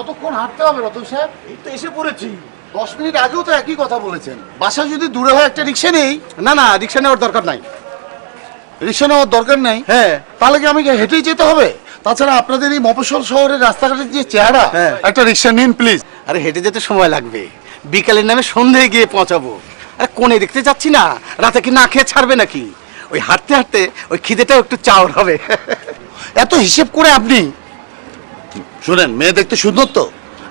কতক্ষণ হাঁটতে হবে রতন সাহেব? এই তো এসে পড়েছি। 10 মিনিট আগেও তো একই কথা বলেছেন। বাসা যদি দূরে হয় একটা রিক্সা নেই। না না, রিক্সা নেওয়ার দরকার নাই। রিক্সা নেওয়ার দরকার নাই? হ্যাঁ। তাহলে কি আমি হেঁটেই যেতে হবে? তাছাড়া আপনাদের এই মফস্বল শহরের রাস্তাঘাটের যে চেহারা, হ্যাঁ। একটা রিক্সা নিন প্লিজ। আরে হেঁটে যেতে সময় লাগবে, বিকালের নামে সন্ধ্যায় গিয়ে পৌঁছাবো। আরে কোণে দেখতে যাচ্ছি না, রাতে কি না খেয়ে ছাড়বে নাকি? ওই হাঁটতে হাঁটতে ওই খিদেটাও একটু চাওয়ার হবে। এত হিসেব করে আপনি শুনেন, মেয়ে দেখতে সুন্দর তো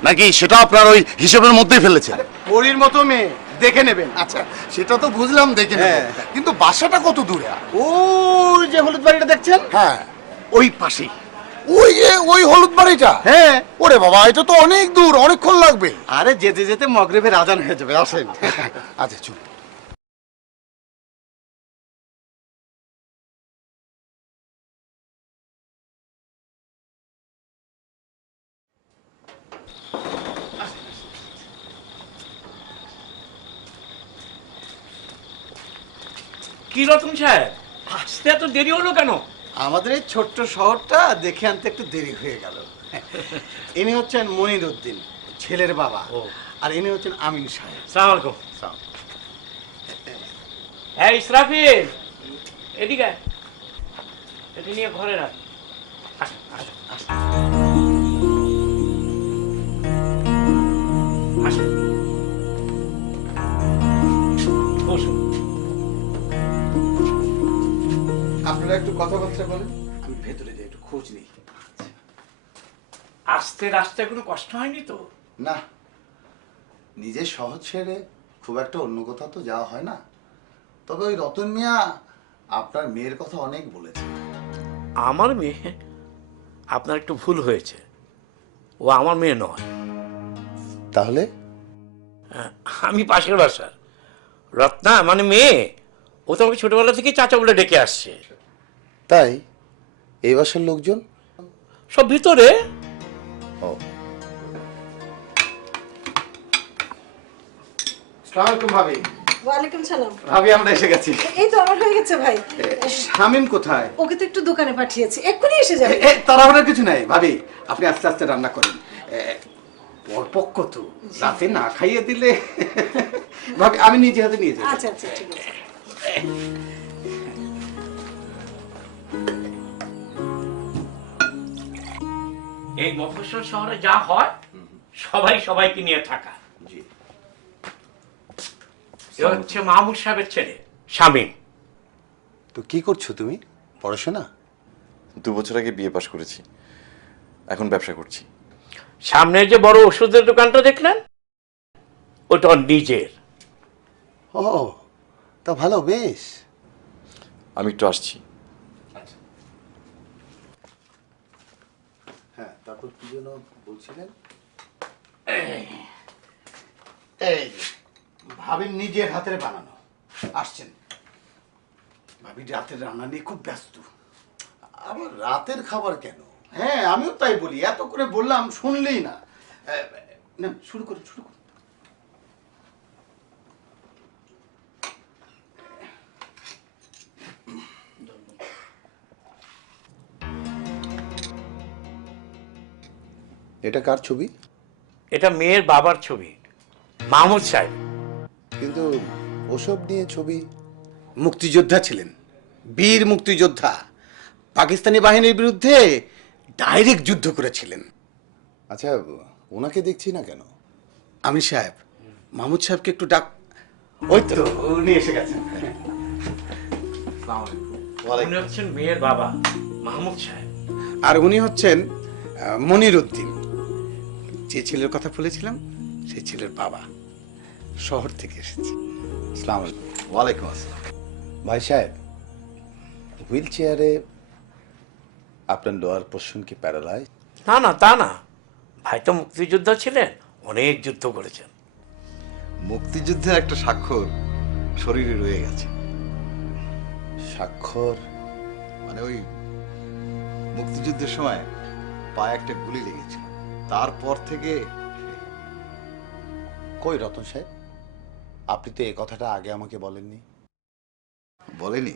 নাকি সেটা আপনার ওই হিসেবের মধ্যেই ফেলেছেন? পরীর মতো মেয়ে, দেখে নেবেন। আচ্ছা, সেটা তো বুঝলাম, দেখে নেব। হ্যাঁ। কিন্তু বাসাটা কত দূরে? ওই যে হলুদ বাড়িটা দেখছেন, হ্যাঁ, ওই পাশেই। ওই যে ওই হলুদ বাড়িটা? হ্যাঁ। ওরে বাবা, এটা তো অনেক দূর, অনেকক্ষণ লাগবে। আরে যেতে যেতে মগরিবের আজান হয়ে যাবে, আসেন। আচ্ছা চল। কি রতন সাহেব, আসতে এত দেরি হলো কেন? আমাদের এই ছোট্ট শহরটা দেখে আনতে একটু দেরি হয়ে গেল। ইনি হচ্ছেন মনির উদ্দিন, ছেলের বাবা। ও। আর ইনি হচ্ছেন আমিন সাহেব। সালাম আলাইকুম। হ্যাঁ ইসরাফিল, এদিকে আয়। এটি নিয়ে ঘরে রাখ। আসেন, আসেন, আসেন। আসেন। বসুন। আপনারা একটু কথাবার্তা বলেন, আমি ভেতরে যাই একটু খোঁজ নিই। আসতে রাস্তায় কোনো কষ্ট হয়নি তো? না, নিজের শহর ছেড়ে খুব একটা অন্য কোথাও তো যাওয়া হয় না। তবে ওই রতন মিয়া আপনার মেয়ের কথা অনেক বলেছে। আমার মেয়ে? আপনার একটু ভুল হয়েছে, ও আমার মেয়ে নয়। তাহলে? আমি পাশের বাসার রত্না, মানে মেয়ে। ও তো আমাকে ছোটবেলা থেকে চাচা বলে ডেকে আসছে। তাই? এই বাসার লোকজন সব ভিতরে। ও। আসসালামু আলাইকুম ভাবি। ওয়ালাইকুম সালাম। ভাবি, আমরা এসে গেছি। এই তো আমার হয়ে গেছে ভাই। শামিম কোথায়? ওকে তো একটু দোকানে পাঠিয়েছি, এক্ষুনি এসে যাবে। তাড়াহুড়ার কিছু নাই ভাবি, আপনি আস্তে আস্তে রান্না করেন। পরপক্ষ তো, রাতে না খাইয়ে দিলে। ভাবি, আমি নিজে হাতে নিয়ে যাই। আচ্ছা আচ্ছা, ঠিক আছে। এই মফস্বল শহরে যা হয়, সবাই সবাইকে নিয়ে থাকা। জি। এ হচ্ছে মাহমুদ সাহেবের ছেলে শামীম। তো কি করছো তুমি? পড়াশোনা? 2 বছর আগে বিএ পাশ করেছি, এখন ব্যবসা করছি। সামনের যে বড় ওষুধের দোকানটা দেখলেন, ওটা ওর নিজের। ও, তা ভালো, বেশ। আমি একটু আসছি। হ্যাঁ, তারপর কি যেন বলছিলেন? এই যে, ভাবির নিজের হাতের বানানো। আসছেন। ভাবি রাতের রান্না নিয়ে খুব ব্যস্ত। আবার রাতের খাবার কেন? হ্যাঁ, আমিও তাই বলি, এত করে বললাম শুনলেই না। না, শুরু করুন, শুরু করুন। এটা কার ছবি? এটা মেয়ের বাবার ছবি, মাহমুদ সাহেব। কিন্তু ওসব নিয়ে ছবি? মুক্তিযোদ্ধা ছিলেন, বীর মুক্তিযোদ্ধা। পাকিস্তানি বাহিনীর বিরুদ্ধে ডাইরেক্ট যুদ্ধ করেছিলেন। আচ্ছা, ওনাকে দেখছি না কেন? আমি সাহেব, মাহমুদ সাহেবকে একটু ডাক। ওই তো উনি এসে গেছেন। উনি হচ্ছেন মেয়ের বাবা মাহমুদ সাহেব। আর উনি হচ্ছেন মনির উদ্দিন, যে ছেলের কথা বলেছিলাম সেই ছেলের বাবা। শহর থেকে এসেছে। আসসালামু আলাইকুম। ওয়ালাইকুম আসসালাম। ভাই সাহেব, হুইল চেয়ারে আপনার লোয়ার পোর্শন কি প্যারালাইজ? না না, তা না, ভাই তো মুক্তিযোদ্ধা ছিলেন, অনেক যুদ্ধ করেছেন। মুক্তিযুদ্ধের একটা স্বাক্ষর শরীরে রয়ে গেছে। স্বাক্ষর? মানে ওই মুক্তিযুদ্ধের সময় পায়ে একটা গুলি লেগেছিল, তারপর থেকে। কই রতন সাহেব, আপনি তো এই কথাটা আগে আমাকে বলেননি। বলেনি?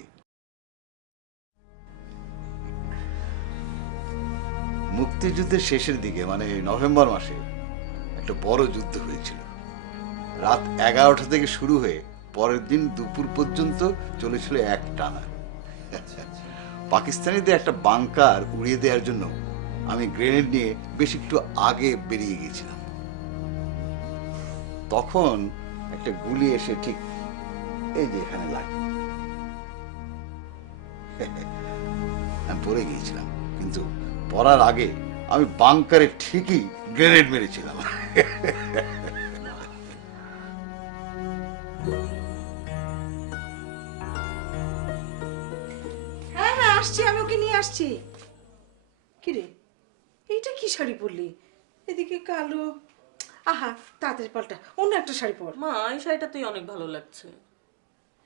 মুক্তিযুদ্ধের শেষের দিকে মানে নভেম্বর মাসে একটা বড় যুদ্ধ হয়েছিল। রাত 11টা থেকে শুরু হয়ে পরের দিন দুপুর পর্যন্ত চলেছিল এক টানা। পাকিস্তানিদের একটা বাংকার উড়িয়ে দেওয়ার জন্য আমি গ্রেনেড নিয়ে বেশ একটু আগে বেরিয়ে গিয়েছিলাম। তখন একটা গুলি এসে ঠিক এই যে এখানে লাগে। আমি পড়ে গিয়েছিলাম, কিন্তু পড়ার আগে আমি বাংকারে ঠিকই গ্রেনেড মেরেছিলাম। হ্যাঁ হ্যাঁ আসছি, আমি ওকে নিয়ে আসছি। কিরে এইটা কি শাড়ি পরলি? এদিকে কালো। আহা তাড়াতাড়ি পাল্টা, অন্য একটা শাড়ি পর। মা এই শাড়িটা তুই অনেক ভালো লাগছে।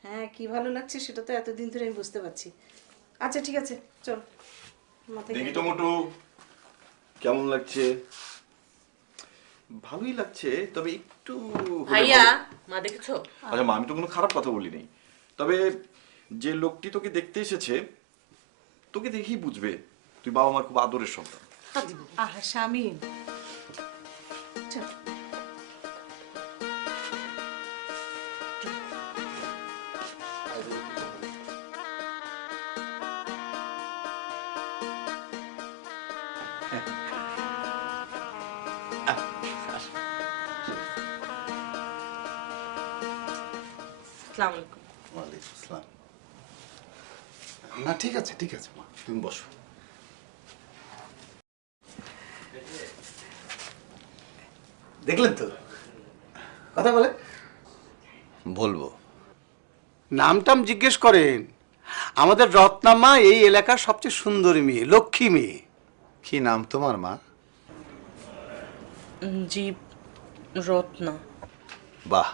হ্যাঁ কি ভালো লাগছে সেটা তো এতদিন ধরে আমি বুঝতে পারছি। আচ্ছা ঠিক আছে চল। মাথায় দেখি তো মোটু কেমন লাগছে? ভালোই লাগছে, তবে একটু হলে ভাইয়া ভালো। মা দেখেছো? আচ্ছা মা, আমি তো কোনো খারাপ কথা বলিনি, তবে যে লোকটি তোকে দেখতে এসেছে তোকে দেখেই বুঝবে তুই বাবা মার খুব আদরের সন্তান। আহা শামিম চল। আসসালামু আলাইকুম। ওয়ালাইকুম আসসালাম। না ঠিক আছে ঠিক আছে মা, তুমি বসো। দেখলেন তো কথা বলে। বলবো। নামটাম জিজ্ঞেস করেন। আমাদের রত্নামা এই এলাকার সবচেয়ে সুন্দরী মেয়ে, লক্ষ্মী মেয়ে। কি নাম তোমার মা? জি রত্না। বাহ,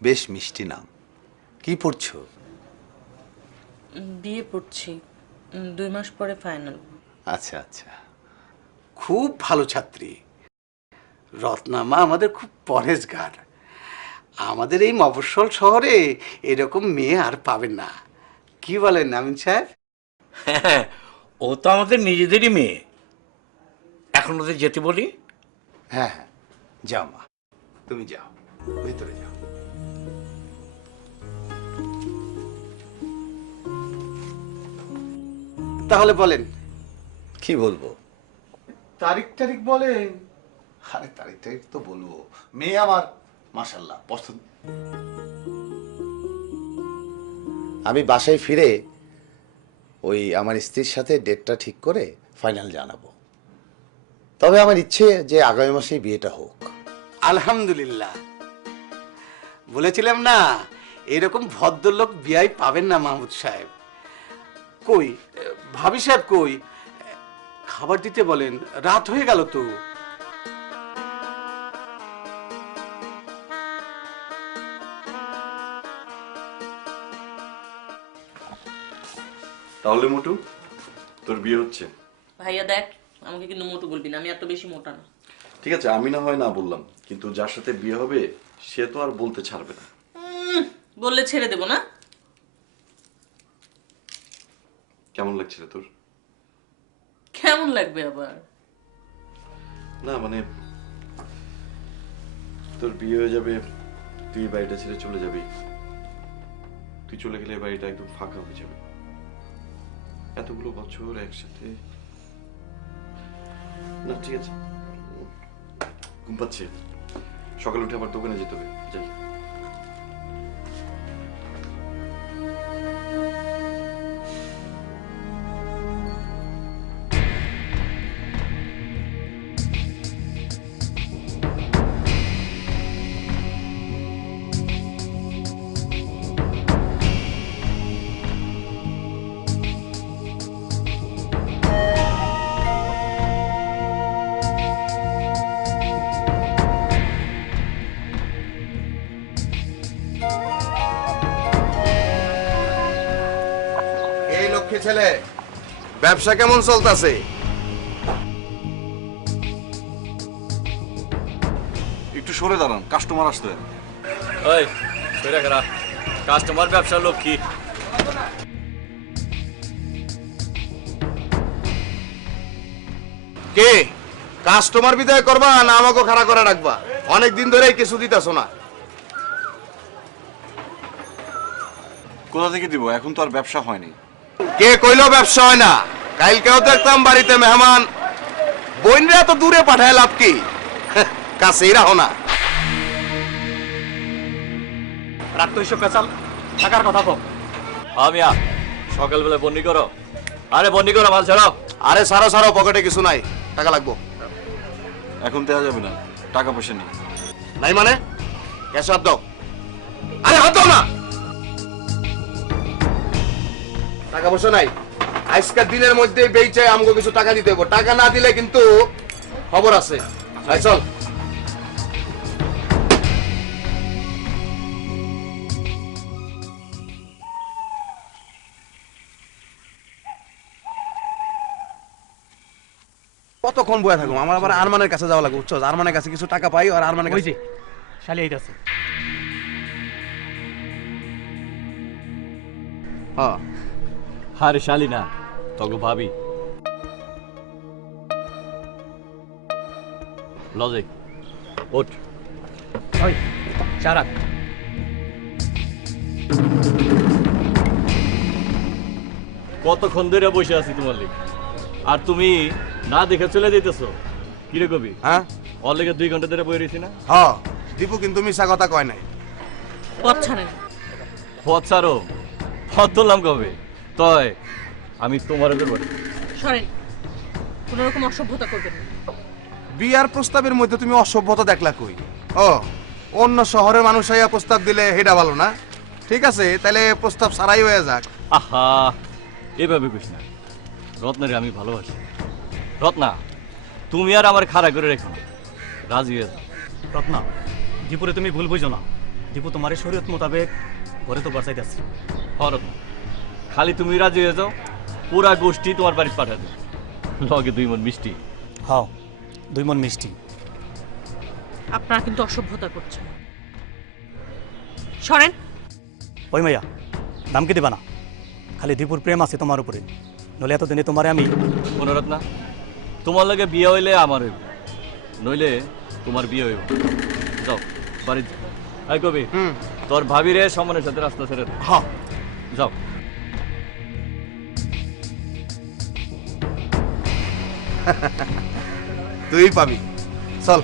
বেশ মিষ্টি নাম। কি পড়ছো? বিয়ে পড়ছি, 2 মাস পরে ফাইনাল। আচ্ছা আচ্ছা। খুব ভালো ছাত্রী। রত্নামা আমাদের খুব পরহেজগার। আমাদের এই মফস্বল শহরে এরকম মেয়ে আর পাবেন না। কি বলেন আমিন সাহেব? হ্যাঁ, ও তো আমাদের নিজেদেরই মেয়ে। এখন ওদের যেতে বলি। হ্যাঁ হ্যাঁ, যাও মা, তুমি যাও, ভেতরে যাও। তাহলে বলেন কি বলবো? তারিখ টারিখ বলেন। আরে তারিখ টারিখ তো বলবো। মেয়ে আমার মাশাল্লাহ পছন্দ। আমি বাসায় ফিরে ওই আমার স্ত্রীর সাথে ডেটটা ঠিক করে ফাইনাল জানাবো। তবে আমার ইচ্ছে যে আগামী মাসেই বিয়েটা হোক। আলহামদুলিল্লাহ। বলেছিলাম না এরকম ভদ্রলোক বিয়াই পাবেন না মাহমুদ সাহেব। কই ভাবি সাহেব কই? খাবার দিতে বলেন, রাত হয়ে গেল তো। তাহলে মোটু তোর বিয়ে হচ্ছে? ভাইয়া দেখ, আমাকে কিন্তু মোটু বলবি না, আমি এত বেশি মোটা না। ঠিক আছে, আমি না হয় না বললাম, কিন্তু যার সাথে বিয়ে হবে সে তো আর বলতে ছাড়বে না। বললে ছেড়ে দেবো না? কেমন লাগছিল তোর? কেমন লাগবে আবার? না মানে তোর বিয়ে হয়ে যাবে, তুই এই বাড়িটা ছেড়ে চলে যাবি। তুই চলে গেলে এই বাড়িটা একদম ফাঁকা হয়ে যাবে। এতগুলো বছর একসাথে। না ঠিক আছে, ঘুম পাচ্ছে, সকালে উঠে আবার দোকানে যেতে হবে, যাই। এই লক্ষ্মী ছেলে, ব্যবসা কেমন চলতেছে? একটু সরে দাঁড়ান, কাস্টমার আসতে। ওই সইরা খারা, কাস্টমার ব্যবসার লোক কি? কে কাস্টমার বিদায় করবা না আমাকে খাড়া করে রাখবা? অনেক দিন ধরেই কিছু দিতেছো না। কোথা থেকে দিব? এখন তো আর ব্যবসা হয়নি। কে কইলো ব্যবসা হয় না? কালকেও দেখতাম বাড়িতে মেহমান, বইনরা তো দূরে পাঠায় লাভ কি? কাছেই রাখো না। রাত তো এসব পেঁচাল, টাকার কথা কম। আমিয়া সকালবেলা বন্দি করো, আরে বন্দি করো, মাল ছাড়াও। আরে সারো সারো, পকেটে কিছু নাই, টাকা লাগবো। এখন দেওয়া যাবে না, টাকা পয়সা নেই। নাই মানে ক্যাশ হাত দাও। আরে হাত দাও না। টাকা পয়সা নাই, আজকের দিনের মধ্যে বেচে আমাকে কিছু টাকা দিতে হবে। টাকা না দিলে কিন্তু খবর আছে। আয় চল। কতক্ষণ বয়ে থাকবো? আমার আবার আরমানের কাছে যাওয়া লাগবে, বুঝছো? আরমানের কাছে কিছু টাকা পাই, আর আরমানের কাছে শালি এইটাছে। হ্যাঁ। আরে শালি না, তগো ভাবি। লজিক ওঠ। ওই চারাক কতক্ষণ ধরে বসে আছি তোমার লিগে, আর তুমি না দেখে চলে যেতেছো। কিরে কবি? হ্যাঁ ওর লেগে 2 ঘন্টা ধরে বই রয়েছি না। হ্যাঁ, দীপু কিন্তু মিশা কথা কয় নাই। পথ ছাড়েন। পথ ছাড়ো? পথ তুললাম কবে? তয় আমি তোমার উপর বলি। সরেন, কোনো রকম অসভ্যতা করবেন না। বিয়ার প্রস্তাবের মধ্যে তুমি অসভ্যতা দেখলা কই? ও, অন্য শহরের মানুষ আইয়া প্রস্তাব দিলে হেডা ভালো না? ঠিক আছে, তাহলে প্রস্তাব সারাই হয়ে যাক। আহা, এভাবে কইস না। রত্নারে আমি ভালোবাসি। রত্না, তুমি আর আমার খাড়া করে রেখো না, রাজি হয়ে যাও। রত্না, দীপুরে তুমি ভুল বুঝো না। দীপু তোমার শরীয়ত মোতাবেক ঘরে তো বাঁচাইতেছে। হ রত্না, খালি তুমি রাজি হয়ে যাও, পুরা গোষ্ঠী তোমার বাড়ি পাঠা দেবে, লগে 2 মণ মিষ্টি। হাও, 2 মণ মিষ্টি। আপনারা কিন্তু অসভ্যতা করছেন। সরেন। ওই মাইয়া, দামকে দেবা না। খালি দীপুর প্রেম আছে তোমার উপরে, নইলে এতদিনে তোমারে আমি। কোনো রত্না, তোমার লগে বিয়ে হইলে আমার হইব, নইলে তোমার বিয়ে হইব। যাও বাড়ি যাও। আই কবি, তোর ভাবিরে সম্মানের সাথে রাস্তা ছেড়ে দে। হ্যাঁ, যাও। তুই পাবি, চল।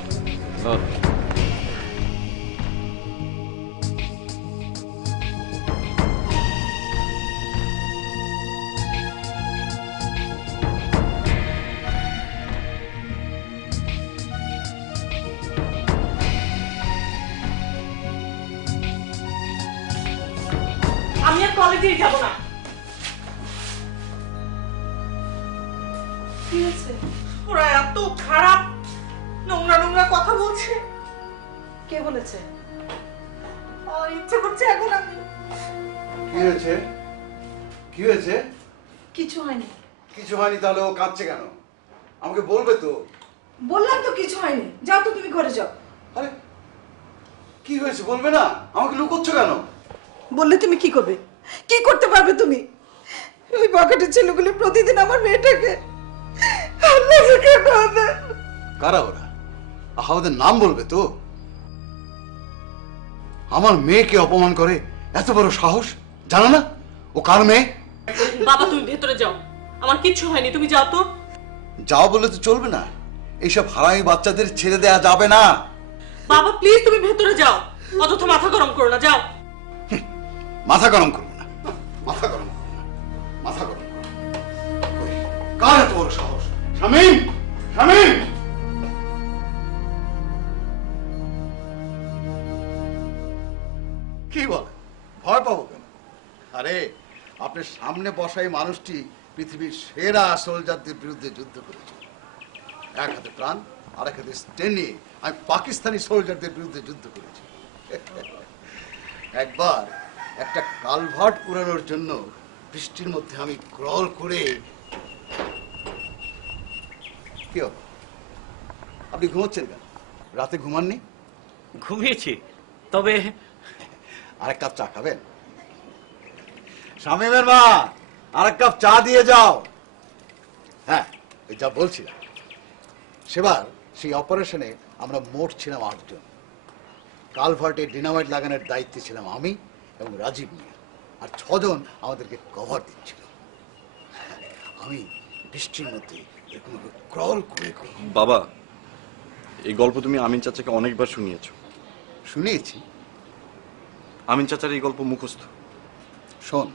চল। আমি আর কলেজেই যাব না। কি হয়েছে? ওরা এত খারাপ, নোংরা নোংরা কথা বলছে। কে বলেছে? ইচ্ছে করছে এখন আমি। কি হয়েছে? কি হয়েছে? কিছু হয়নি। কিছু হয়নি তাহলে ও কাঁদছে কেন? আমাকে বলবে তো। বললাম তো কিছু হয়নি, যাও তো তুমি ঘরে যাও। আরে কি হয়েছে বলবে না? আমাকে লুকোচ্ছ কেন? বললে তুমি কি করবে? কি করতে পারবে তুমি? ওই বকেটের ছেলেগুলো প্রতিদিন আমার মেয়েটাকে কারা ওরা? আহা, ওদের নাম বলবে তো। আমার মেয়েকে অপমান করে, এত বড় সাহস! জানো না ও কার মেয়ে? বাবা তুমি ভেতরে যাও, আমার কিচ্ছু হয়নি, তুমি যাও তো। যাও বলে তো চলবে না, এইসব হারামি বাচ্চাদের ছেড়ে দেয়া যাবে না। বাবা প্লিজ তুমি ভেতরে যাও, অযথা মাথা গরম করো না, যাও। মাথা গরম করবো না, মাথা গরম করবো না, মাথা গরম করবো না। কই, কার এত বড় সাহস? শামীম, শামীম! কি বলে? ভয় পাবো কেন? আরে আপনার সামনে বসাই মানুষটি পৃথিবীর সেরা সোলজারদের বিরুদ্ধে যুদ্ধ করেছে। এক হাতে প্রাণ, আর এক হাতে স্টেন নিয়ে আমি পাকিস্তানি সোলজারদের বিরুদ্ধে যুদ্ধ করেছি। একবার একটা কালভার্ট পুরানোর জন্য বৃষ্টির মধ্যে আমি ক্রল করে। কি হলো? আপনি ঘুমোচ্ছেন কেন? রাতে ঘুমাননি? ঘুমিয়েছি, তবে আরেক কাপ চা খাবেন? শামীমের মা, আরেক কাপ চা দিয়ে যাও। হ্যাঁ, যা বলছিলাম, সেবার সেই অপারেশনে আমরা মোট ছিলাম 8 জন। কালভার্টে ডিনামাইট লাগানোর দায়িত্বে ছিলাম আমি এবং রাজীব মিয়া, আর 6 জন আমাদেরকে কভার দিচ্ছিল। আমি বৃষ্টির মধ্যে এরকম ক্রল করে করে বাবা, এই গল্প তুমি আমিন চাচাকে অনেকবার শুনিয়েছো। শুনিয়েছি। আমিন চাচার এই গল্প মুখস্থ। শোন,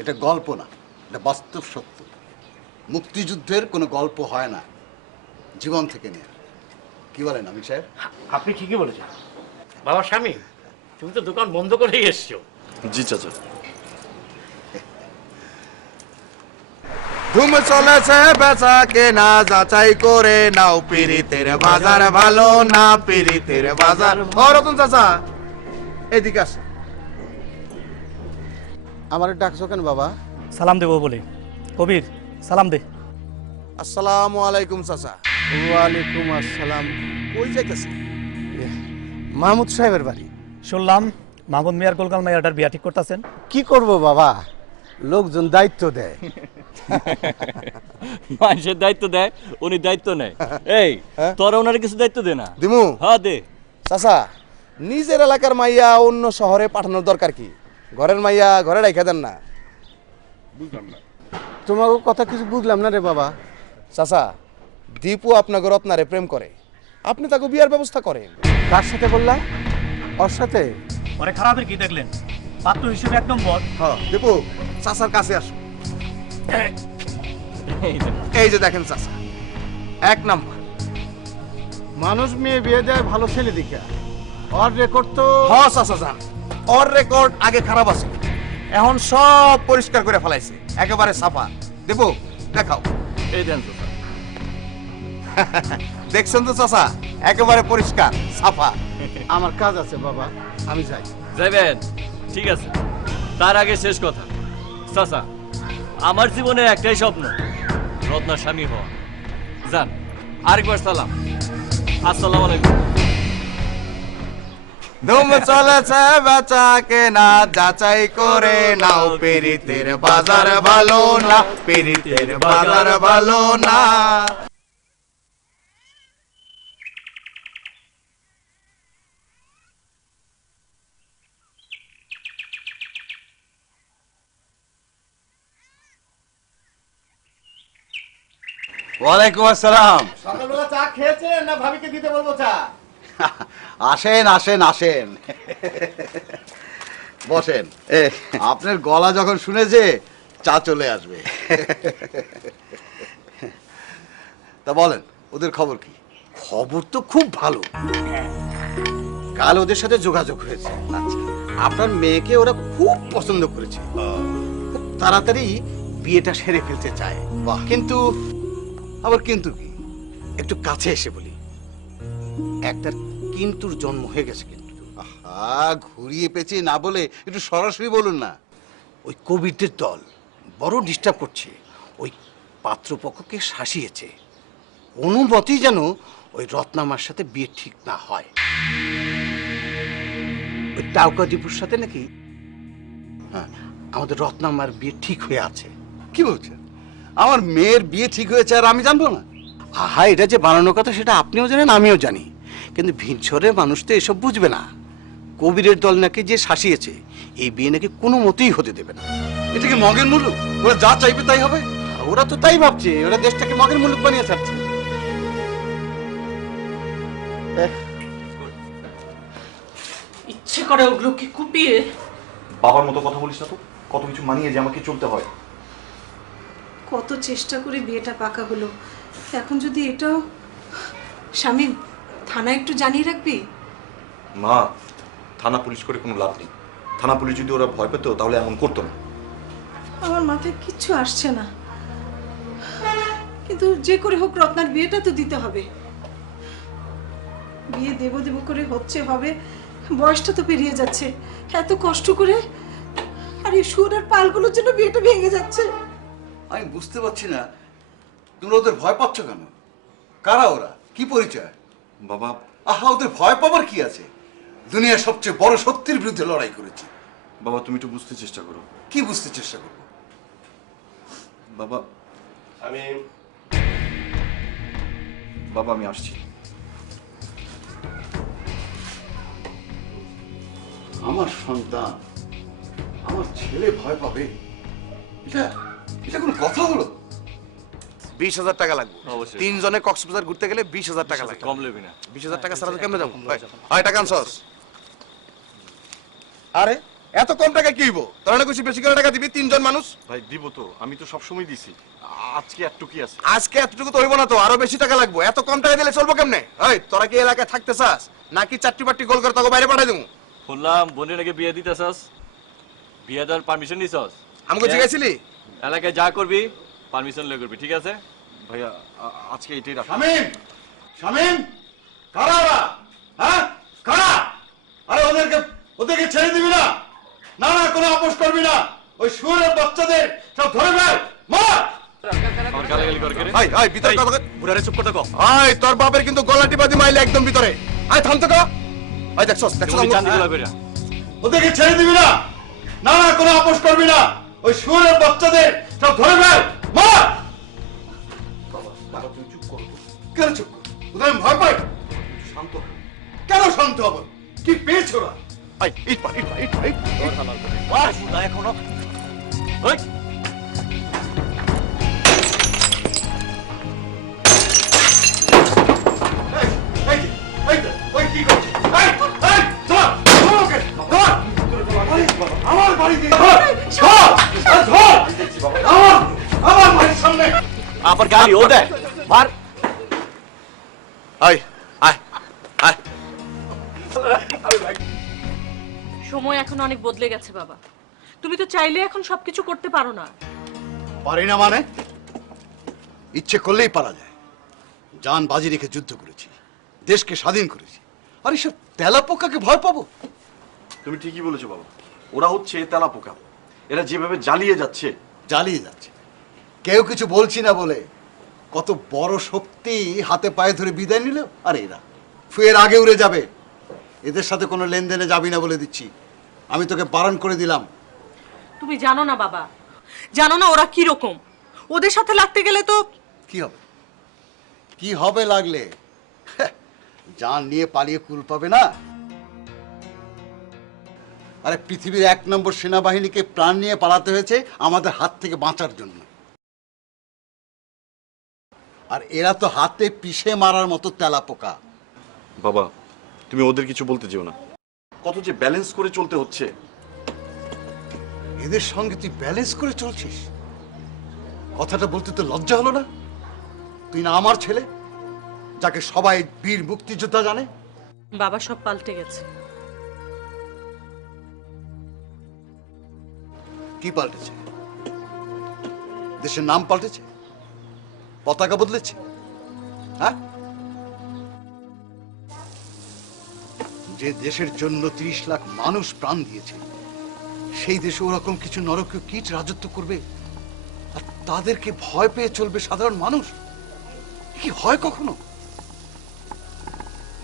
এটা গল্প না, এটা বাস্তব সত্য। মুক্তিযুদ্ধের কোনো গল্প হয় না, জীবন থেকে নেয়া। কি বলেন আমিন সাহেব? আপনি ঠিকই বলেছেন বাবা স্বামী, তুমি তো দোকান বন্ধ করেই এসছো। জি চাচা। ধুম চলেছে বেচা কেনা, যাচাই করে নাও পিরিতের বাজার ভালো না পিরিতের বাজার। ও রতন চাচা, এদিকে আসো। আমার ডাকছো কেন বাবা? সালাম দেবো বলে। কবির, সালাম দে। আসসালামু আলাইকুম চাচা। ওয়ালাইকুম আসসালাম। কই যাইতেছে? মাহমুদ সাহেবের বাড়ি। শুনলাম মাহমুদ মিয়ার গোলগাল মাইয়াটার বিয়া ঠিক করতেছেন। কি করব বাবা, লোকজন দায়িত্ব দেয়। মানুষের দায়িত্ব দেয়, উনি দায়িত্ব নেয়। এই তোরা ওনার কিছু দায়িত্ব দে না। দিমু? হ্যাঁ দে। চাচা, নিজের এলাকার মাইয়া অন্য শহরে পাঠানোর দরকার কি? ঘরের মাইয়া ঘরে রাইখা দেন না। তোমাকে কথা কিছু বুঝলাম না রে বাবা। চাচা, দীপু আপনাকে রত্নারে প্রেম করে, আপনি তাকে বিয়ার ব্যবস্থা করেন। কার সাথে বললা? ওর সাথে? পরে খারাপের কি দেখলেন? পাত্র হিসেবে এক নম্বর। হ্যাঁ দীপু, চাচার কাছে আসো। এই দেখ। এই যে দেখেন চাচা, এক নাম্বার। মানুষ মেয়ে বিয়ে দেয় ভালো ছেলে দিকে, ওর রেকর্ড তো। হ্যাঁ চাচা যান, ওর রেকর্ড আগে খারাপ আছে, এখন সব পরিষ্কার করে ফেলাইছে, একেবারে সাফা। দীপু দেখাও। এই দেন তো। দেখছেন তো চাচা, একেবারে পরিষ্কার সাফা। আমার কাজ আছে বাবা, আমি যাই। যাইবেন? ঠিক আছে, তার আগে শেষ কথা। চাচা, আমার জীবনের একটাই স্বপ্ন, রত্নার স্বামী হওয়া। যান, আরেকবার সালাম। আসসালামু আলাইকুম। ধুম চলেছে বেচা কেনা, যাচাই করে নাও পিরিতের বাজার ভালো না পিরিতের বাজার ভালো না। ওয়ালাইকুম আসসালাম। সকালবেলা চা খেয়েছেন না ভাবিকে দিতে বলবো চা? আসেন আসেন আসেন, বসেন। আপনার গলা যখন শুনেছে চা চলে আসবে। তা বলেন, ওদের খবর কি? খবর তো খুব ভালো। কাল ওদের সাথে যোগাযোগ হয়েছে। আচ্ছা, আপনার মেয়েকে ওরা খুব পছন্দ করেছে, খুব তাড়াতাড়ি বিয়েটা সেরে ফেলতে চায়। বাহ। কিন্তু আবার কিন্তু কি? একটু কাছে এসে বলি, একটা কিন্তুর জন্ম হয়ে গেছে। কিন্তু আহা, ঘুরিয়ে পেঁচিয়ে না বলে একটু সরাসরি বলুন না। ওই কবিরদের দল বড় ডিস্টার্ব করছে, ওই পাত্রপক্ষকে শাসিয়েছে। অনুমতি যেন ওই রত্নামার সাথে বিয়ে ঠিক না হয়। ওই টাউকা দীপুর সাথে নাকি আমাদের রত্নামার বিয়ে ঠিক হয়ে আছে। কি বলছেন? আমার মেয়ের বিয়ে ঠিক হয়েছে আর আমি জানবো না? আহা, এটা যে বানানোর কথা সেটা আপনিও জানেন, আমিও জানি, কিন্তু ভিনসরের মানুষ তো এসব বুঝবে না। কবিরের দল নাকি যে শাসিয়েছে, এই বিয়ে নাকি কোনো মতেই হতে দেবে না। এটা কি মগের মুলুক? ওরা যা চাইবে তাই হবে? ওরা তো তাই ভাবছে, ওরা দেশটাকে মগের মুলুক বানিয়ে ছাড়ছে। ইচ্ছে করে ওগুলোকে কুপিয়ে। বাবার মতো কথা বলিস না তো, কত কিছু মানিয়ে যে আমাকে চলতে হয়। কত চেষ্টা করে বিয়েটা পাকা হলো, এখন যদি এটাও। স্বামী, থানায় একটু জানিয়ে রাখবি। মা, থানা পুলিশ করে কোনো লাভ নেই। থানা পুলিশ যদি ওরা ভয় পেত তাহলে এমন করতো না। আমার মাথায় কিচ্ছু আসছে না, কিন্তু যে করে হোক রত্নার বিয়েটা তো দিতে হবে। বিয়ে দেব দেব করে হচ্ছে হবে, বয়সটা তো পেরিয়ে যাচ্ছে, এত কষ্ট করে, আর এই সুর আর পালগুলোর জন্য বিয়েটা ভেঙে যাচ্ছে। আমি বুঝতে পারছি না, তুমি ওদের ভয় পাচ্ছ কেন? কারা ওরা? কি পরিচয়? বাবা, আহা, ওদের ভয় পাবার কি আছে? দুনিয়ার সবচেয়ে বড় শক্তির বিরুদ্ধে লড়াই করেছে। বাবা তুমি একটু বুঝতে চেষ্টা করো। কি বুঝতে চেষ্টা করবো? বাবা, বাবা আমি আসছি। আমার সন্তান, আমার ছেলে ভয় পাবে, এটা এটা কোনো কথা হলো? 20,000 টাকা লাগবে। অবশ্যই। 3 জনে কক্সবাজার ঘুরতে গেলে 20,000 টাকা লাগবে। কম লেবি না। 20,000 টাকা ছাড়া তো কেমনে যাবো? হয় টাকা আনছস? আরে এত কম টাকা কি হইব? তোরা না কিছু বেশি করে টাকা দিবি 3 জন মানুষ। ভাই দিব তো, আমি তো সবসময় দিছি। আজকে একটু কি আছে? আজকে এতটুকু তো হইব না তো, আরো বেশি টাকা লাগবে। এত কম টাকা দিলে চলবো কেমনে? এই তোরা কি এলাকায় থাকতে চাস নাকি চারটি পাট্টি গোল করে তোকে বাইরে পাঠাই দেবো? শুনলাম বোনের নাকি বিয়ে দিতেছস, বিয়ে দেওয়ার পারমিশন নিছস? আমাকে জিজ্ঞাসিলি? এলাকায় যা করবি পারমিশন লয়ে করবি, ঠিক আছে? ভাইয়া আজকে এটাই রাখ। শামিম, শামিম, কারা ওরা? হ্যাঁ, কারা? আরে ওদেরকে ছেড়ে দিবি না? না না, কোনো আপোষ করবি না। ওই শুয়োরের বাচ্চাদের সব ধরে ফেল, মার। আমার গালাগালি করে কে রে? এই এই ভিতরে কথা কই। বুড়ারে চুপ করতে কও। এই তোর বাপের কিন্তু গলা টিপা দি মাইলে একদম ভিতরে। আয় থাম তো কো। এই দেখছস তুমি চান্দি গুলা কইরা। ওদেরকে ছেড়ে দিবি না? না না, কোনো আপোষ করবি না। ওই শুয়োরের বাচ্চাদের সব ধরে ফেল, মার। বাবা তুই চুপ কর। কেন চুপ কর? ওদের আমি ভয় পাই? শান্ত হ। কেন শান্ত হব? কি পেয়েছো ওরা? এই ইট পা ইট পা ইট পা ইট। তোর হালাল করে। বাস বুড়া এখনো। ওই এই, এই, ওই কি করছিস? এই, এই, ধর, ধর ওকে, ধর। আমার বাড়িতে ধর, ধর, ধর। আমার বাড়ির সামনে। আবার গাড়ি ও দেখ মার। আয় আয় আয়। সময় এখন অনেক বদলে গেছে বাবা। তুমি তো চাইলে এখন সবকিছু করতে পারো না। পারি না মানে? ইচ্ছে করলেই পারা যায়। জান বাজি রেখে যুদ্ধ করেছি, দেশকে স্বাধীন করেছি। আর এসব তেলাপোকাকে ভয় পাবো? তুমি ঠিকই বলেছো বাবা, ওরা হচ্ছে তেলাপোকা। এরা যেভাবে জ্বালিয়ে যাচ্ছে। জ্বালিয়ে যাচ্ছে। কেউ কিছু বলছি না বলে কত বড় শক্তি হাতে পায়ে ধরে বিদায় নিল। আর এরা ফুয়ের আগে উড়ে যাবে। এদের সাথে কোনো লেনদেনে যাবি না বলে দিচ্ছি। আমি তোকে বারণ করে দিলাম। তুমি জানো না বাবা, জানো না ওরা কি রকম। ওদের সাথে লাগতে গেলে তো কি হবে? কি হবে লাগলে? জান নিয়ে পালিয়ে কুল পাবে না। আরে পৃথিবীর 1 নম্বর সেনাবাহিনীকে প্রাণ নিয়ে পালাতে হয়েছে আমাদের হাত থেকে বাঁচার জন্য। আর এরা তো হাতে পিষে মারার মতো তেলাপোকা। বাবা তুমি ওদের কিছু বলতে যেও না, কত যে ব্যালেন্স করে চলতে হচ্ছে। এদের সঙ্গে তুই ব্যালেন্স করে চলছিস? কথাটা বলতে তো লজ্জা হলো না? তুই না আমার ছেলে, যাকে সবাই বীর মুক্তিযোদ্ধা জানে? বাবা সব পাল্টে গেছে। কি পাল্টেছে? দেশের নাম পাল্টেছে? পতাকা বদলেছে? হ্যাঁ, যে দেশের জন্য 30 লাখ মানুষ প্রাণ দিয়েছে, সেই দেশে ওরকম কিছু নরকীয় কীট রাজত্ব করবে আর তাদেরকে ভয় পেয়ে চলবে সাধারণ মানুষ? কি হয় কখনো?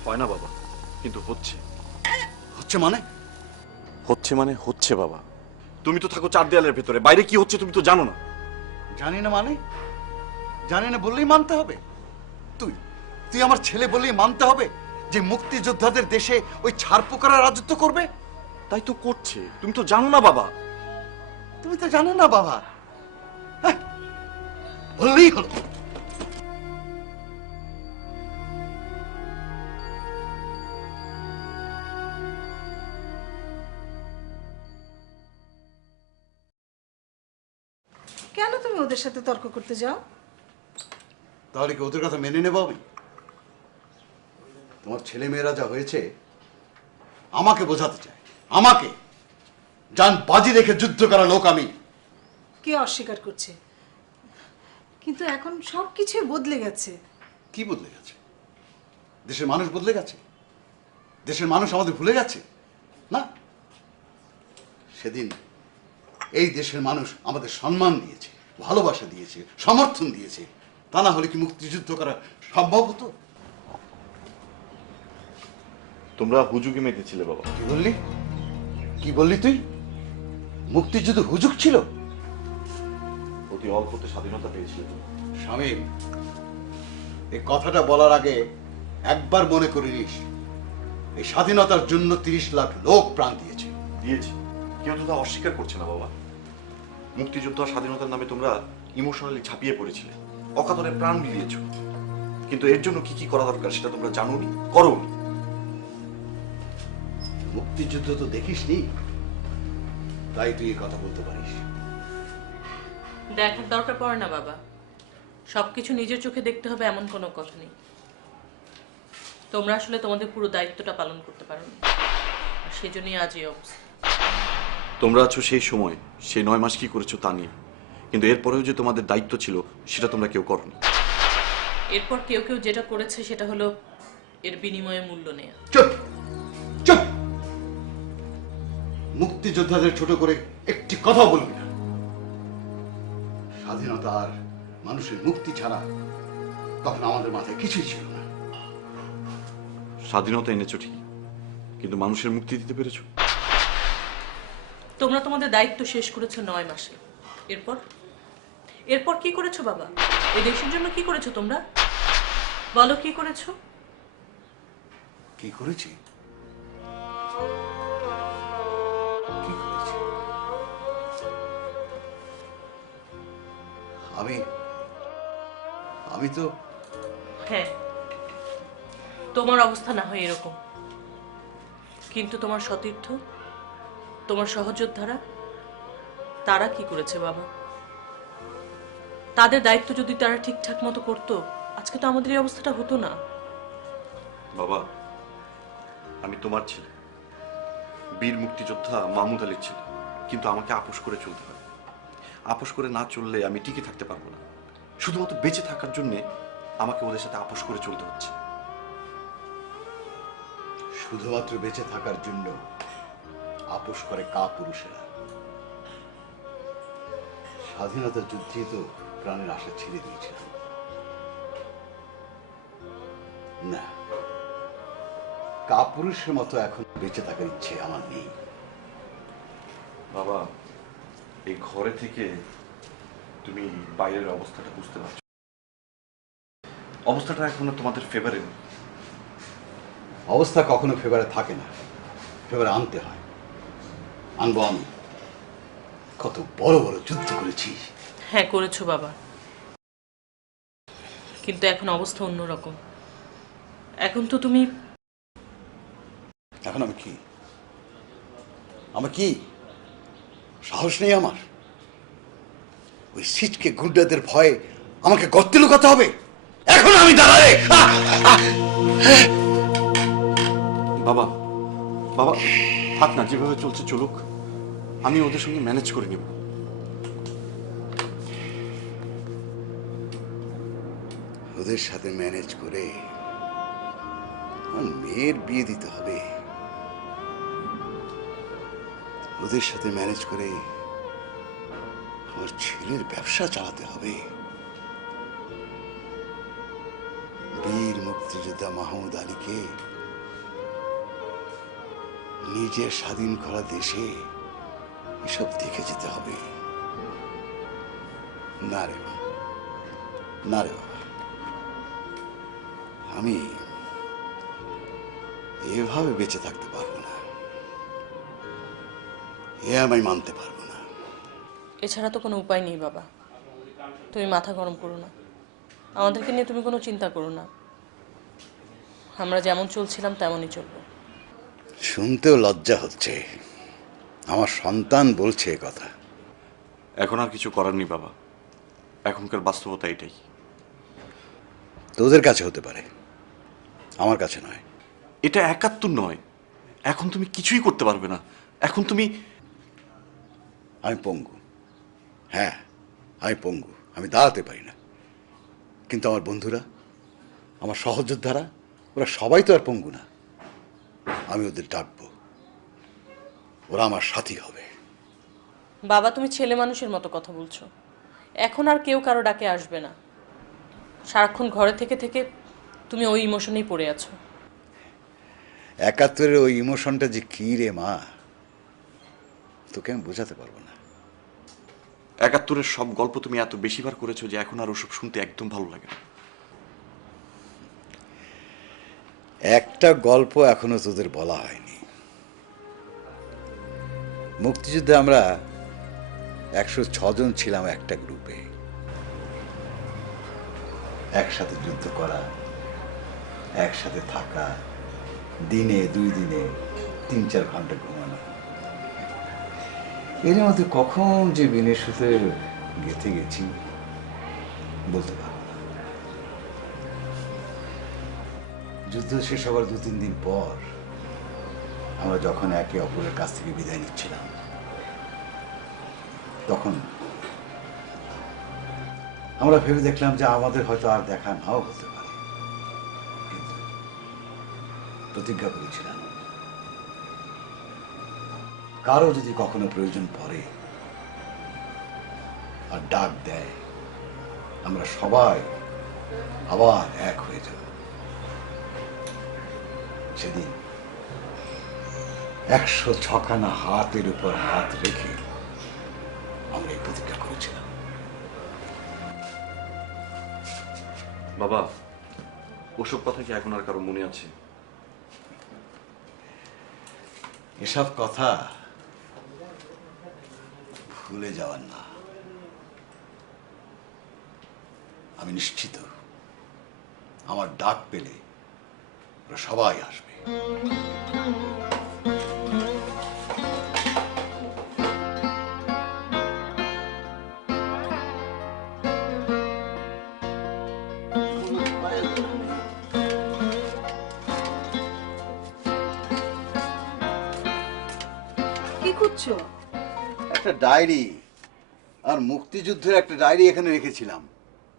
হয় না বাবা, কিন্তু হচ্ছে। হচ্ছে মানে? হচ্ছে মানে হচ্ছে বাবা। তুমি তো থাকো 4 দেয়ালের ভেতরে, বাইরে কি হচ্ছে তুমি তো জানো না। জানি না মানে? জানি না বললেই মানতে হবে? তুই তুই আমার ছেলে বললেই মানতে হবে যে মুক্তিযোদ্ধাদের দেশে ওই ছারপোকারা রাজত্ব করবে? তাই তো করছে, তুমি তো জানো না বাবা। তুমি তো জানো না বাবা। হ্যাঁ, বললেই হলো। কেন তুমি ওদের সাথে তর্ক করতে যাও? তাহলে কি ওদের কথা মেনে নেব আমি? তোমার ছেলে মেয়েরা যা হয়েছে আমাকে বোঝাতে চায়, আমাকে। জান বাজি রেখে যুদ্ধ করা লোক আমি। কে অস্বীকার করছে? কিন্তু এখন সব কিছুই বদলে গেছে। কি বদলে গেছে? দেশের মানুষ বদলে গেছে? দেশের মানুষ আমাদের ভুলে গেছে? না, সেদিন এই দেশের মানুষ আমাদের সম্মান দিয়েছে, ভালোবাসা দিয়েছে, সমর্থন দিয়েছে। তা না হলে কি মুক্তিযুদ্ধ করা সম্ভব হতো? তোমরা হুজুগে মেতেছিলে বাবা। কি বললি? কি বললি তুই? মুক্তিযুদ্ধ হুজুগ ছিল? অতি অল্পতে স্বাধীনতা পেয়েছিলে। শামীম, এই কথাটা বলার আগে একবার মনে করে নিস এই স্বাধীনতার জন্য 30 লাখ লোক প্রাণ দিয়েছে। দিয়েছি, কেউ তো তা অস্বীকার করছে না বাবা। মুক্তিযুদ্ধ আর স্বাধীনতার নামে তোমরা ইমোশনালি ঝাঁপিয়ে পড়েছিলে, অকাতরে প্রাণ বিলিয়েছ, কিন্তু এর জন্য কি কি করা দরকার সেটা তোমরা জানোনি, করোনি। মুক্তিযুদ্ধ তো দেখিসনি, তাই তুই এই কথা বলতে পারিস। দেখার দরকার পড়ে না বাবা, সবকিছু নিজের চোখে দেখতে হবে এমন কোনো কথা নেই। তোমরা আসলে তোমাদের পুরো দায়িত্বটা পালন করতে পারোনি, আর সেজন্যই আজ এই অবস্থা। তোমরা আছো সেই সময়, সেই 9 মাস কি করেছো তা নিয়ে, কিন্তু এরপরেও যে তোমাদের দায়িত্ব ছিল সেটা তোমরা কেউ করোনি। এরপর কেউ কেউ যেটা করেছে সেটা হলো এর বিনিময়ে মূল্য নেয়া। চুপ চুপ, মুক্তিযোদ্ধাদের ছোট করে একটি কথা বলবি না। স্বাধীনতা আর মানুষের মুক্তি ছাড়া তখন আমাদের মাথায় কিছুই ছিল না। স্বাধীনতা এনেছো ঠিক, কিন্তু মানুষের মুক্তি দিতে পেরেছো? তোমরা তোমাদের দায়িত্ব শেষ করেছো 9 মাসে। এরপর এরপর কি করেছো বাবা? এই দেশের জন্য কি করেছো তোমরা? বলো কি করেছো? কি করেছি? কি করেছি? আমি তো হ্যাঁ, তোমার অবস্থা না হয় এরকম, কিন্তু তোমার সতীর্থ, তোমার সহযোদ্ধারা, তারা কি করেছে বাবা? তাদের দায়িত্ব যদি তারা ঠিকঠাক মতো করতো, আজকে তো আমাদের এই অবস্থাটা হতো না। বাবা, আমি তোমার ছেলে, বীর মুক্তিযোদ্ধা মাহমুদ আলীর ছেলে, কিন্তু আমাকে আপোষ করে চলতে হবে। আপোষ করে না চললে আমি টিকে থাকতে পারবো না। শুধুমাত্র বেঁচে থাকার জন্য আমাকে ওদের সাথে আপোষ করে চলতে হচ্ছে। শুধুমাত্র বেঁচে থাকার জন্য আপোষ করে কাপুরুষেরা। স্বাধীনতার যুদ্ধে তো প্রাণের আশা ছেড়ে দিয়েছিলাম। না, কাপুরুষের মতো এখন বেঁচে থাকার ইচ্ছে আমার নেই। বাবা, এই ঘরে থেকে তুমি বাইরের অবস্থাটা বুঝতে পারছো। অবস্থাটা এখনো তোমাদের ফেভারে নেই। অবস্থা কখনো ফেভারে থাকে না, ফেভারে আনতে হয়। আনবো আমি। কত বড় বড় যুদ্ধ করেছি। হ্যাঁ করেছো বাবা, কিন্তু এখন অবস্থা অন্যরকম। এখন তো তুমি এখন আমি কি? আমার কি সাহস নেই আমার? ওই সিটকে গুন্ডাদের ভয়ে আমাকে গর্তে লুকাতে হবে? এখন আমি দাঁড়ালে বাবা, বাবা থাক না, যেভাবে চলছে চলুক, আমি ওদের সঙ্গে ম্যানেজ করে নেব। ওদের সাথে ম্যানেজ করে আমার মেয়ের বিয়ে দিতে হবে। ওদের সাথে ম্যানেজ করে আমার ছেলের ব্যবসা চালাতে হবে। বীর মুক্তিযোদ্ধা মাহমুদ আলীকে নিজের স্বাধীন করা দেশে এসব দেখে যেতে হবে। না রে বাবা, না রে বাবা, আমি এভাবে বেঁচে থাকতে পারবো না। এ আমি মানতে পারবো না। এছাড়া তো কোনো উপায় নেই বাবা। তুমি মাথা গরম করো না, আমাদেরকে নিয়ে তুমি কোনো চিন্তা করো না। আমরা যেমন চলছিলাম তেমনই চলবো। শুনতেও লজ্জা হচ্ছে, আমার সন্তান বলছে এ কথা। এখন আর কিছু করার নেই বাবা, এখনকার বাস্তবতা এটাই। তোদের কাছে হতে পারে, আমার কাছে নয়। এটা 71 নয়, এখন তুমি কিছুই করতে পারবে না। এখন তুমি, আমি পঙ্গু, হ্যাঁ আমি পঙ্গু, আমি দাঁড়াতে পারি না। কিন্তু আমার বন্ধুরা, আমার সহযোদ্ধারা, ওরা সবাই তো আর পঙ্গু না। আমি ওদের ডাকবো, ওরা আমার সাথী হবে। বাবা তুমি ছেলে মানুষের মতো কথা বলছো। এখন আর কেউ কারো ডাকে আসবে না। সারাক্ষণ ঘরে থেকে থেকে তুমি ওই ইমোশনেই পড়ে আছো। 71-এর ওই ইমোশনটা যে কি রে মা, তোকে আমি বোঝাতে পারবো না। 71-এর সব গল্প তুমি এত বেশিবার করেছো যে এখন আর ওসব শুনতে একদম ভালো লাগে না। একটা গল্প এখনো তোদের বলা হয়নি। মুক্তিযুদ্ধে আমরা 106 জন ছিলাম একটা গ্রুপে, একসাথে যুদ্ধ করা, একসাথে থাকা, দিনে 2 দিনে 3-4 ঘন্টা ঘুমানো। এর মধ্যে কখন যে বিনের সাথে গেঁথে গেছি বলতে পারবো না। যুদ্ধ শেষ হবার 2-3 দিন পর আমরা যখন একে অপরের কাছ থেকে বিদায় নিচ্ছিলাম, তখন আমরা ভেবে দেখলাম যে আমাদের হয়তো আর দেখা নাও হতে পারে, কিন্তু প্রতিজ্ঞা করেছিলাম কারো যদি কখনো প্রয়োজন পড়ে আর ডাক দেয়, আমরা সবাই আবার এক হয়ে যাব। সেদিন 106খানা হাতের উপর হাত রেখে আমরা এই প্রতিজ্ঞা করেছিলাম। বাবা, ওসব কথা কি এখন আর কারো মনে আছে? এসব কথা ভুলে যাওয়ার না। আমি নিশ্চিত আমার ডাক পেলে ওরা সবাই আসবে। কি করছো? একটা ডায়েরি আর মুক্তিযুদ্ধের একটা ডায়েরি এখানে রেখেছিলাম,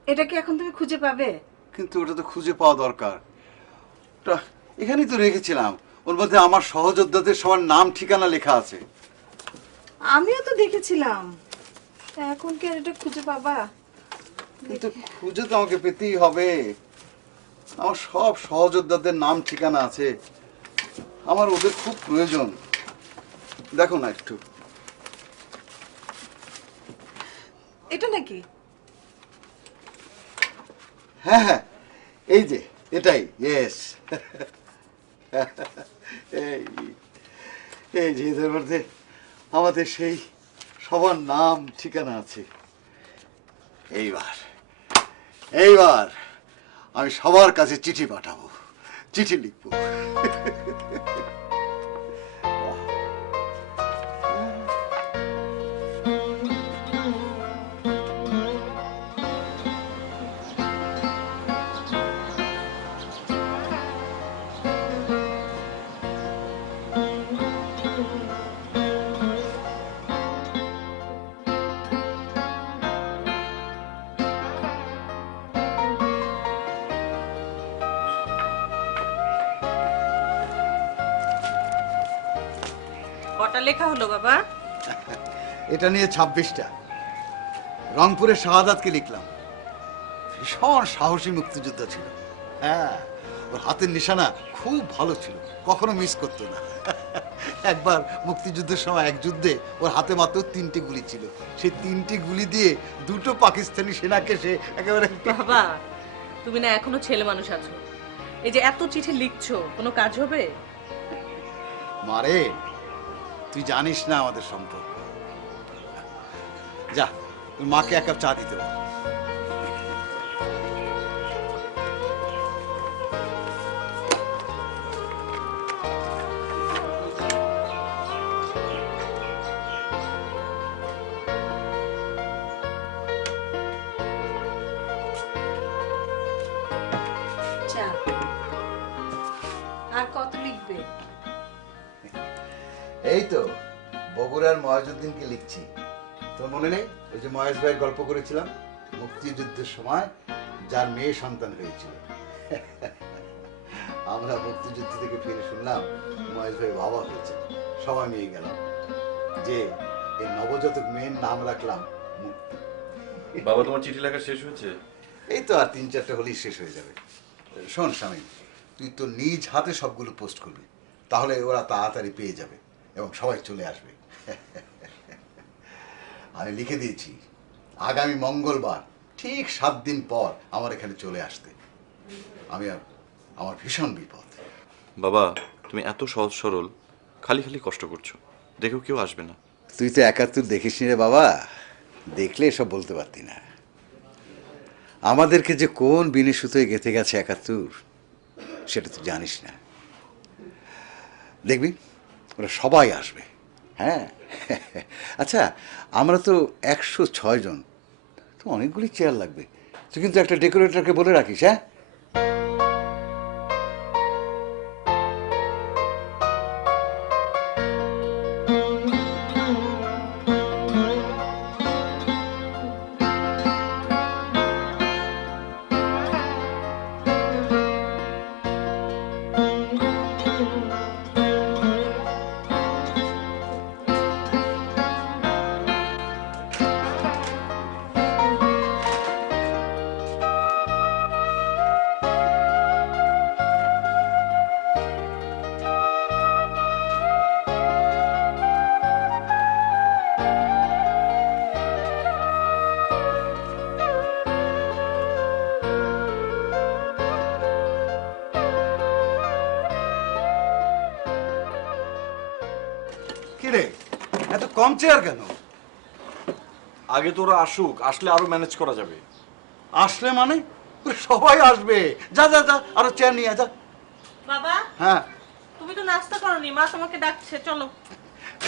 এটা কি এখন তুমি খুঁজে পাবে? কিন্তু ওটা তো খুঁজে পাওয়া দরকার। ওটা এখানেই তো রেখেছিলাম, ওর মধ্যে আমার সহযোদ্ধাদের সবার নাম ঠিকানা লেখা আছে। আমিও তো দেখেছিলাম, এখন কি আর এটা খুঁজে পাবা? কিন্তু খুঁজে তো আমাকে পেতেই হবে। আমার সব সহযোদ্ধাদের নাম ঠিকানা আছে, আমার ওদের খুব প্রয়োজন। দেখো না একটু। এটা নাকি? হ্যাঁ হ্যাঁ, এই যে এটাই, ইয়েস। এই যে এদের মধ্যে আমাদের সেই সবার নাম ঠিকানা আছে। এইবার আমি সবার কাছে চিঠি পাঠাবো, চিঠি লিখবো। কটা লেখা হলো বাবা? এটা নিয়ে 26টা। রংপুরের শাহাদাতকে লিখলাম, ভীষণ সাহসী মুক্তিযোদ্ধা ছিল। হ্যাঁ, ওর হাতের নিশানা খুব ভালো ছিল, কখনো মিস করতো না। একবার মুক্তিযুদ্ধের সময় এক যুদ্ধে ওর হাতে মাত্র 3টি গুলি ছিল, সেই 3টি গুলি দিয়ে 2টো পাকিস্তানি সেনাকে সে একেবারে। বাবা, তুমি না এখনো ছেলে মানুষ আছো, এই যে এত চিঠি লিখছো, কোনো কাজ হবে? মারে, তুই জানিস না আমাদের সম্পর্ক। যা, তোর মাকে 1 কাপ চা দিতে বল। চা। আর কত লিখবে? এই তো বগুড়ার মহেজউদ্দিনকে লিখছি। তোর মনে নেই ওই যে মহেশ ভাইয়ের গল্প করেছিলাম, মুক্তিযুদ্ধের সময় যার মেয়ে সন্তান হয়েছিল? আমরা মুক্তিযুদ্ধ থেকে ফিরে শুনলাম মহেশ ভাই বাবা হয়েছে, সবাই নিয়ে গেলাম, যে এই নবজাতক মেয়ের নাম রাখলাম মুক্তি। বাবা, তোমার চিঠি লেখা শেষ হয়েছে? এই তো আর 3-4টা হলেই শেষ হয়ে যাবে। শোন স্বামী, তুই তো নিজ হাতে সবগুলো পোস্ট করবি, তাহলে ওরা তাড়াতাড়ি পেয়ে যাবে এবং সবাই চলে আসবে। আমি লিখে দিয়েছি আগামী মঙ্গলবার ঠিক 7 দিন পর আমার এখানে চলে আসতে। আমার ভীষণ বিপদ। বাবা তুমি এত সহজ সরল, খালি খালি কষ্ট করছো, দেখো কেউ আসবে না। তুই তো ৭১ দেখিস নি রে বাবা, দেখলে এসব বলতে পারতি না। আমাদেরকে যে কোন বিনি সুতোয় গেঁথে গেছে ৭১, সেটা তুই জানিস না। দেখবি ওরা সবাই আসবে। হ্যাঁ আচ্ছা, আমরা তো ১০৬ জন, তো অনেকগুলি চেয়ার লাগবে। তুই কিন্তু একটা ডেকোরেটরকে বলে রাখিস। হ্যাঁ, কিরে এত কম চেয়ার কেন? আগে তো ওরা আসুক, আসলে আরো ম্যানেজ করা যাবে। আসলে মানে ওরা সবাই আসবে। যা যা যা, আরো চেয়ার নিয়ে আয়, যা। বাবা, হ্যাঁ, তুমি তো নাস্তা করনি, মা তোমাকে ডাকছে, চলো।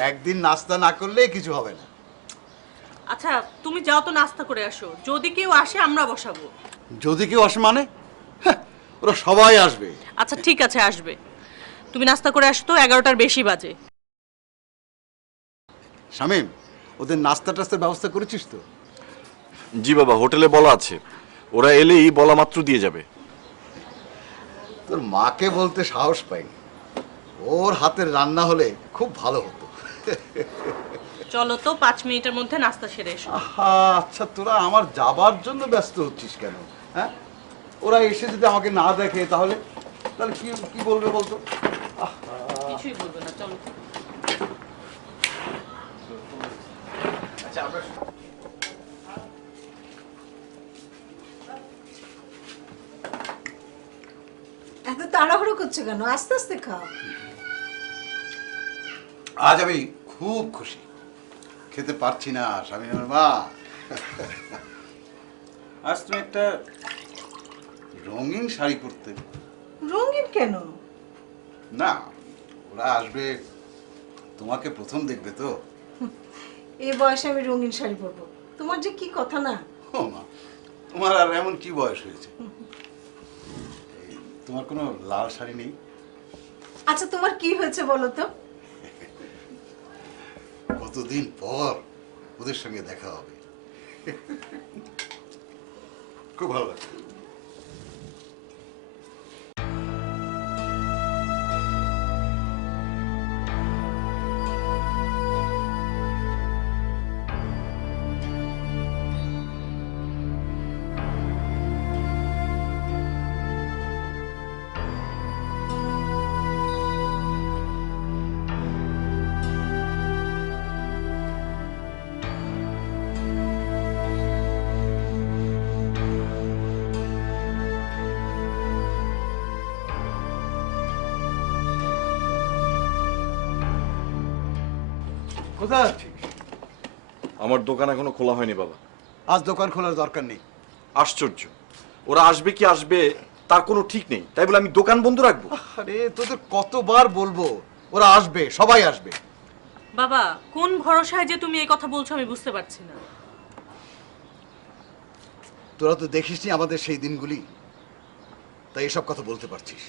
একদিন নাস্তা না করলে কিছু হবে না। আচ্ছা তুমি যাও তো, নাস্তা করে আসো, যদি কেউ আসে আমরা বসাবো। যদি কেউ আসে মানে? হ্যাঁ, ওরা সবাই আসবে। আচ্ছা ঠিক আছে, আসবে। তুমি নাস্তা করে আসো তো, 11টার বেশি বাজে। শামীম, ওদের নাস্তা টাস্তার ব্যবস্থা করেছিস তো? জি বাবা, হোটেলে বলা আছে, ওরা এলেই বলা মাত্র দিয়ে যাবে। তোর মাকে বলতে সাহস পাইনি, ওর হাতের রান্না হলে খুব ভালো হতো। চলো তো, 5 মিনিটের মধ্যে নাস্তা সেরে এসো। আহা, আচ্ছা তোরা আমার যাবার জন্য ব্যস্ত হচ্ছিস কেন? হ্যাঁ, ওরা এসে যদি আমাকে না দেখে তাহলে তাহলে কি কি বলবে বলতো? কিছুই বলবে না, চলো। এত তাড়াহুড়ো করছো কেন? আস্তে আস্তে খাও। আজ আমি খুব খুশি, খেতে পারছি না শামীমের মা। আজ তুমি একটা রঙিন শাড়ি পরতে। রঙিন কেন? না, ওরা আসবে, তোমাকে প্রথম দেখবে তো। এই বয়সে আমি রঙিন শাড়ি পরবো? তোমার যে কি কথা না। ও মা, তোমার আর এমন কি বয়স হয়েছে? তোমার কোনো লাল শাড়ি নেই? আচ্ছা তোমার কি হয়েছে বলো তো? কতদিন পর ওদের সঙ্গে দেখা হবে, খুব ভালো লাগছে। কোথায় আছিস? আমার দোকান এখনো খোলা হয়নি বাবা। আজ দোকান খোলার দরকার নেই। আশ্চর্য, ওরা আসবে কি আসবে তার কোনো ঠিক নেই, তাই বলে আমি দোকান বন্ধ রাখবো? আরে তোদের কতবার বলবো, ওরা আসবে, সবাই আসবে। বাবা, কোন ভরসায় যে তুমি এই কথা বলছো আমি বুঝতে পারছি না। তোরা তো দেখিসনি আমাদের সেই দিনগুলি, তাই এসব কথা বলতে পারছিস।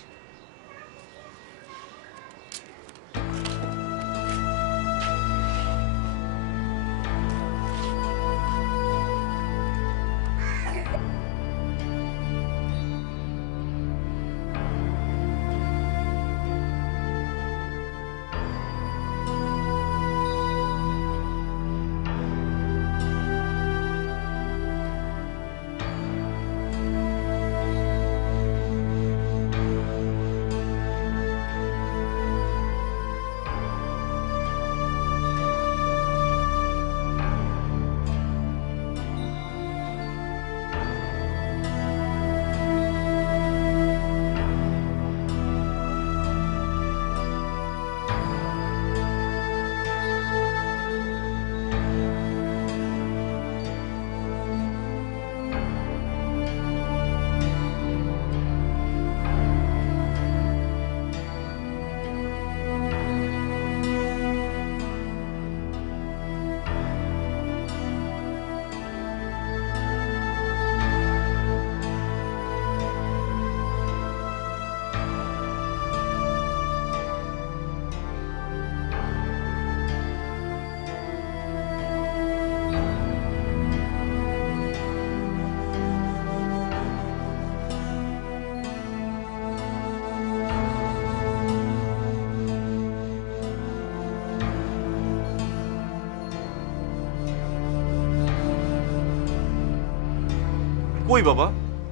কই বাবা,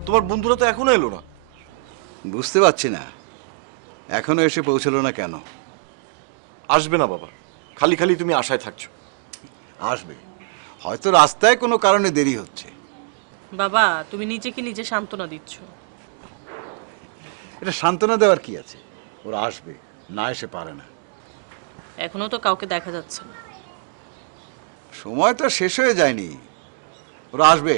তোমার বন্ধুরা তো এখনো এলো না। বুঝতে পারছি না এখনো এসে পৌঁছলো না কেন। আসবে না বাবা, খালি খালি তুমি আশায় থাকছো। আসবে, হয়তো রাস্তায় কোনো কারণে দেরি হচ্ছে। বাবা তুমি নিজেকে নিজে সান্ত্বনা দিচ্ছ। এটা সান্ত্বনা দেওয়ার কি আছে? ওরা আসবে, না এসে পারে না। এখনো তো কাউকে দেখা যাচ্ছে না। সময় তো শেষ হয়ে যায়নি, ওরা আসবে।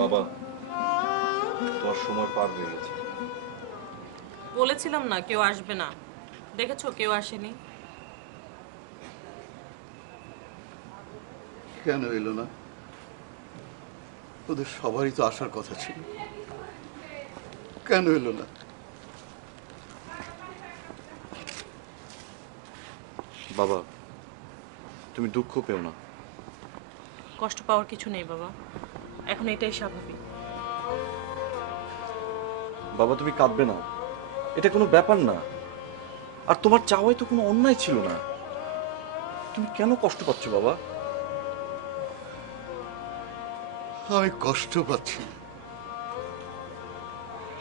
বাবা, তোমার সময় পার হয়ে গেছে। বলেছিলাম না কেউ আসবে না, দেখেছো কেউ আসেনি। কেন এলো না? ওদের সবারই তো আসার কথা ছিল, কেন এলো না? বাবা, তুমি দুঃখ পেও না। কষ্ট পাওয়ার কিছু নেই বাবা, এখন এটাই স্বাভাবিক। বাবা তুমি কাঁদবে না, এটা কোনো ব্যাপার না। আর তোমার চাওয়াই তো কোনো অন্যায় ছিল না। তুমি কেন কষ্ট পাচ্ছ বাবা? আমি কষ্ট পাচ্ছি,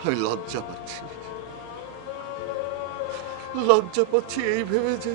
আমি লজ্জা পাচ্ছি। লজ্জা পাচ্ছি এই ভেবে যে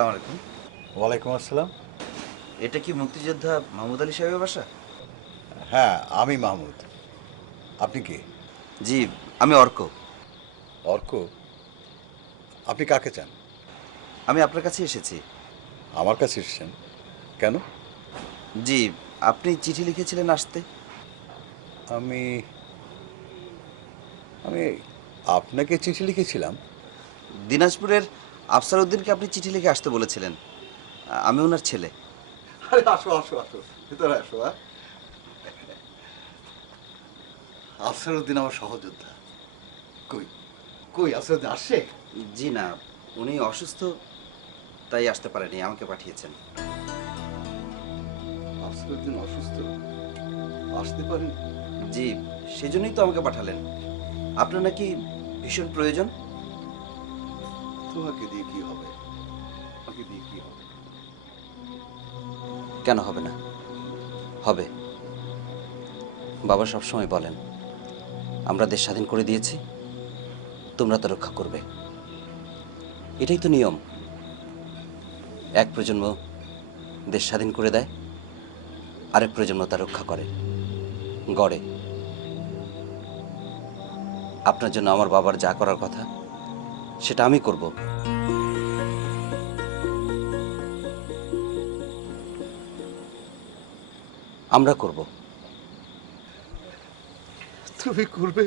আসসালামু আলাইকুম। ওয়ালাইকুম আসসালাম। এটা কি মুক্তিযোদ্ধা মাহমুদ আলী সাহেবের বাসা? হ্যাঁ, আমি মাহমুদ। আপনি কে? জি, আমি অর্ক। অর্ক? আপনি কাকে চান? আমি আপনার কাছে এসেছি। আমার কাছে এসেছেন কেন? জি, আপনি চিঠি লিখেছিলেন আসতে। আমি আমি আপনাকে চিঠি লিখেছিলাম? দিনাজপুরের আফসার উদ্দিনকে আপনি চিঠি লিখে আসতে বলেছিলেন। আমি ওনার ছেলে। আরে আসো আসো আসো, ভিতরে আসো। আফসারউদ্দিন আমার সহযোদ্ধা। কই কই আফসারউদ্দিন আসছে? জি না, উনি অসুস্থ, তাই আসতে পারেনি, আমাকে পাঠিয়েছেন। আফসারউদ্দিন অসুস্থ, আসতে পারেন? জি, সেজন্যই তো আমাকে পাঠালেন। আপনার নাকি ভীষণ প্রয়োজন। তোমাকে দিয়ে কি হবে? আমাকে দিয়ে কি হবে? কেন হবে না? হবে। বাবা সবসময় বলেন, আমরা দেশ স্বাধীন করে দিয়েছি, তোমরা তা রক্ষা করবে। এটাই তো নিয়ম। এক প্রজন্ম দেশ স্বাধীন করে দেয়, আরেক প্রজন্ম তা রক্ষা করে, গড়ে। আপনার জন্য আমার বাবার যা করার কথা সেটা আমি করব। আমরা করব। তুমি করবে?